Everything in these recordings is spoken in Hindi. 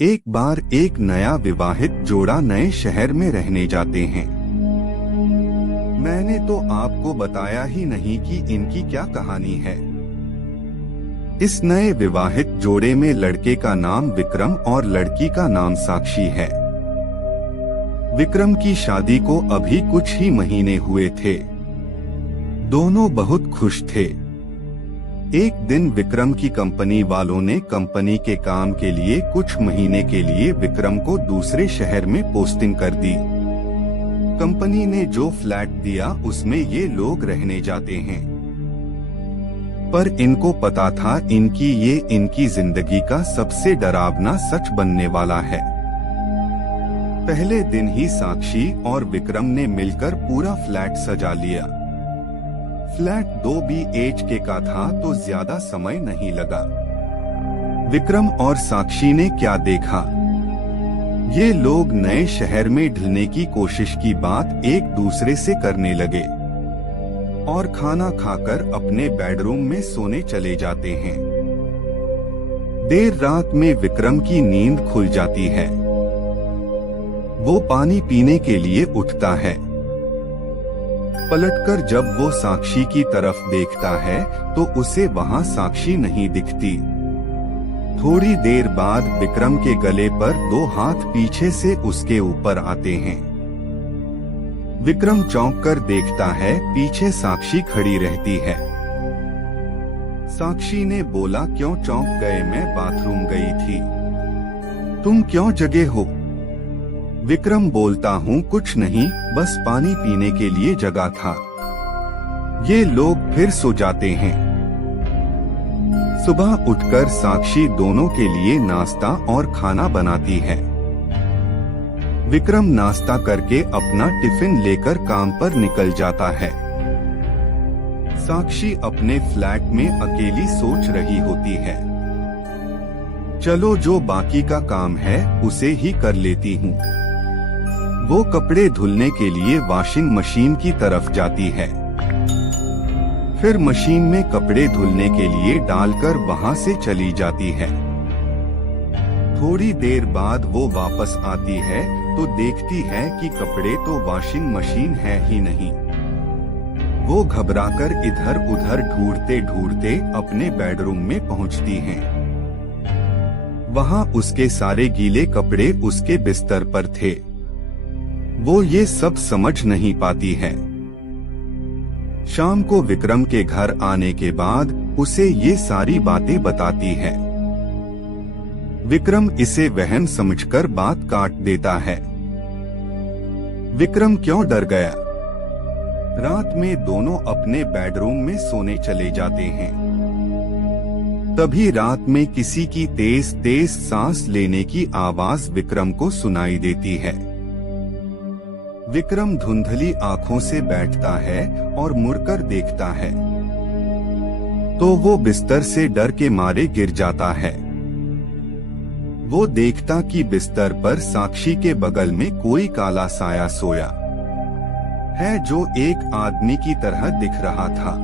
एक बार एक नया विवाहित जोड़ा नए शहर में रहने जाते हैं। मैंने तो आपको बताया ही नहीं कि इनकी क्या कहानी है। इस नए विवाहित जोड़े में लड़के का नाम विक्रम और लड़की का नाम साक्षी है। विक्रम की शादी को अभी कुछ ही महीने हुए थे। दोनों बहुत खुश थे। एक दिन विक्रम की कंपनी वालों ने कंपनी के काम के लिए कुछ महीने के लिए विक्रम को दूसरे शहर में पोस्टिंग कर दी। कंपनी ने जो फ्लैट दिया उसमें ये लोग रहने जाते हैं, पर इनको पता था इनकी जिंदगी का सबसे डरावना सच बनने वाला है। पहले दिन ही साक्षी और विक्रम ने मिलकर पूरा फ्लैट सजा लिया। फ्लैट 2 BHK का था तो ज्यादा समय नहीं लगा। विक्रम और साक्षी ने क्या देखा, ये लोग नए शहर में ढलने की कोशिश की बात एक दूसरे से करने लगे और खाना खाकर अपने बेडरूम में सोने चले जाते हैं। देर रात में विक्रम की नींद खुल जाती है। वो पानी पीने के लिए उठता है। पलटकर जब वो साक्षी की तरफ देखता है तो उसे वहां साक्षी नहीं दिखती। थोड़ी देर बाद विक्रम के गले पर 2 हाथ पीछे से उसके ऊपर आते हैं। विक्रम चौंक कर देखता है, पीछे साक्षी खड़ी रहती है। साक्षी ने बोला, क्यों चौंक गए? मैं बाथरूम गई थी। तुम क्यों जगे हो? विक्रम बोलता हूँ, कुछ नहीं, बस पानी पीने के लिए जगा था। ये लोग फिर सो जाते हैं। सुबह उठकर साक्षी दोनों के लिए नाश्ता और खाना बनाती है। विक्रम नाश्ता करके अपना टिफिन लेकर काम पर निकल जाता है। साक्षी अपने फ्लैट में अकेली सोच रही होती है, चलो जो बाकी का काम है उसे ही कर लेती हूँ। वो कपड़े धुलने के लिए वॉशिंग मशीन की तरफ जाती है। फिर मशीन में कपड़े धुलने के लिए डालकर वहां से चली जाती है। थोड़ी देर बाद वो वापस आती है तो देखती है कि कपड़े तो वॉशिंग मशीन है ही नहीं। वो घबराकर इधर उधर ढूंढते ढूंढते अपने बेडरूम में पहुंचती है। वहां उसके सारे गीले कपड़े उसके बिस्तर पर थे। वो ये सब समझ नहीं पाती है। शाम को विक्रम के घर आने के बाद उसे ये सारी बातें बताती है। विक्रम इसे वहम समझकर बात काट देता है। विक्रम क्यों डर गया? रात में दोनों अपने बेडरूम में सोने चले जाते हैं। तभी रात में किसी की तेज तेज सांस लेने की आवाज विक्रम को सुनाई देती है। विक्रम धुंधली आंखों से बैठता है और मुड़कर देखता है तो वो बिस्तर से डर के मारे गिर जाता है। वो देखता कि बिस्तर पर साक्षी के बगल में कोई काला साया सोया है जो एक आदमी की तरह दिख रहा था।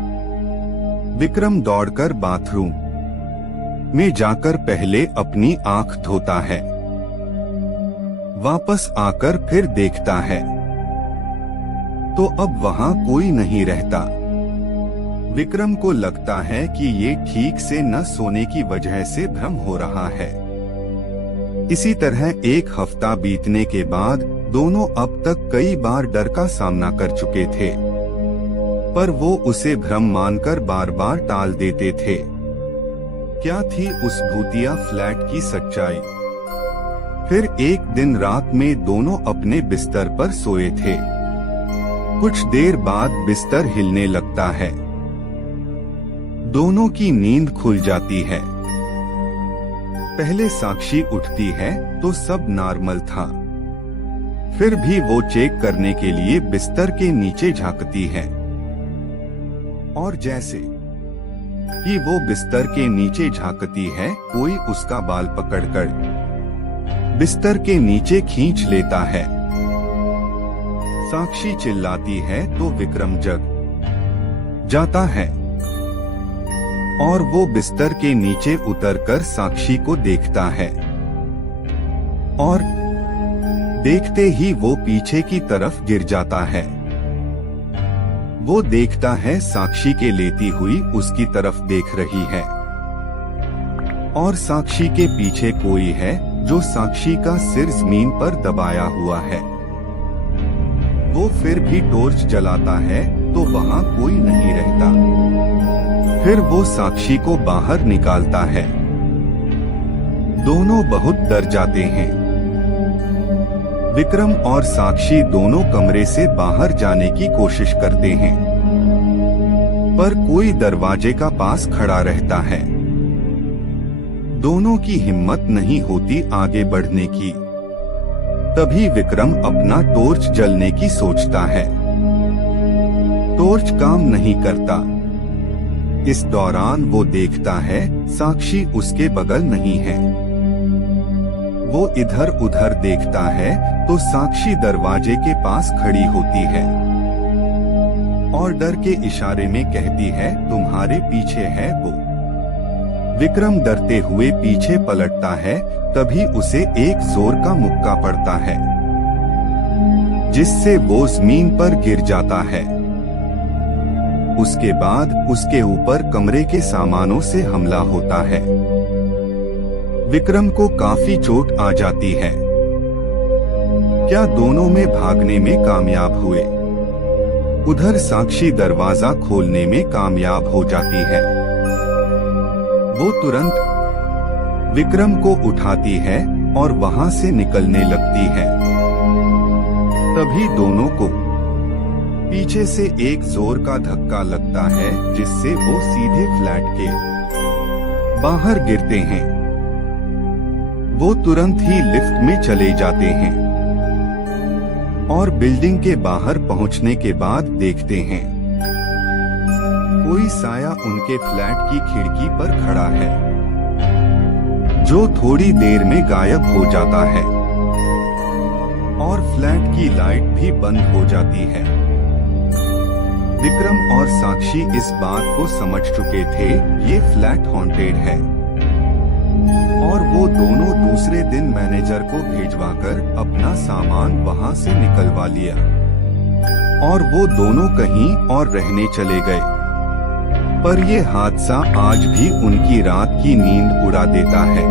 विक्रम दौड़कर बाथरूम में जाकर पहले अपनी आंख धोता है। वापस आकर फिर देखता है तो अब वहां कोई नहीं रहता। विक्रम को लगता है कि ये ठीक से न सोने की वजह से भ्रम हो रहा है। इसी तरह 1 हफ्ता बीतने के बाद दोनों अब तक कई बार डर का सामना कर चुके थे, पर वो उसे भ्रम मानकर बार बार टाल देते थे। क्या थी उस भूतिया फ्लैट की सच्चाई? फिर एक दिन रात में दोनों अपने बिस्तर पर सोए थे। कुछ देर बाद बिस्तर हिलने लगता है। दोनों की नींद खुल जाती है। पहले साक्षी उठती है तो सब नॉर्मल था। फिर भी वो चेक करने के लिए बिस्तर के नीचे झांकती है और जैसे ही वो बिस्तर के नीचे झांकती है, कोई उसका बाल पकड़कर बिस्तर के नीचे खींच लेता है। साक्षी चिल्लाती है तो विक्रम जग जाता है और वो बिस्तर के नीचे उतरकर साक्षी को देखता है। और देखते ही वो पीछे की तरफ गिर जाता है। वो देखता है साक्षी के लेटी हुई उसकी तरफ देख रही है और साक्षी के पीछे कोई है जो साक्षी का सिर जमीन पर दबाया हुआ है। वो फिर भी टॉर्च जलाता है तो वहाँ कोई नहीं रहता। फिर वो साक्षी को बाहर निकालता है। दोनों बहुत डर जाते हैं। विक्रम और साक्षी दोनों कमरे से बाहर जाने की कोशिश करते हैं, पर कोई दरवाजे का पास खड़ा रहता है। दोनों की हिम्मत नहीं होती आगे बढ़ने की। तभी विक्रम अपना टॉर्च जलने की सोचता है। टॉर्च काम नहीं करता। इस दौरान वो देखता है साक्षी उसके बगल नहीं है। वो इधर उधर देखता है तो साक्षी दरवाजे के पास खड़ी होती है और डर के इशारे में कहती है, तुम्हारे पीछे है वो। विक्रम डरते हुए पीछे पलटता है, तभी उसे एक जोर का मुक्का पड़ता है जिससे वो जमीन पर गिर जाता है। उसके बाद उसके ऊपर कमरे के सामानों से हमला होता है। विक्रम को काफी चोट आ जाती है। क्या दोनों में भागने में कामयाब हुए? उधर साक्षी दरवाजा खोलने में कामयाब हो जाती है। वो तुरंत विक्रम को उठाती है और वहां से निकलने लगती है। तभी दोनों को पीछे से एक जोर का धक्का लगता है जिससे वो सीधे फ्लैट के बाहर गिरते हैं। वो तुरंत ही लिफ्ट में चले जाते हैं और बिल्डिंग के बाहर पहुंचने के बाद देखते हैं कोई साया उनके फ्लैट की खिड़की पर खड़ा है, जो थोड़ी देर में गायब हो जाता है और फ्लैट की लाइट भी बंद हो जाती है। विक्रम और साक्षी इस बात को समझ चुके थे ये फ्लैट हॉन्टेड है और वो दोनों दूसरे दिन मैनेजर को भिजवाकर अपना सामान वहां से निकलवा लिया और वो दोनों कहीं और रहने चले गए। पर ये हादसा आज भी उनकी रात की नींद उड़ा देता है।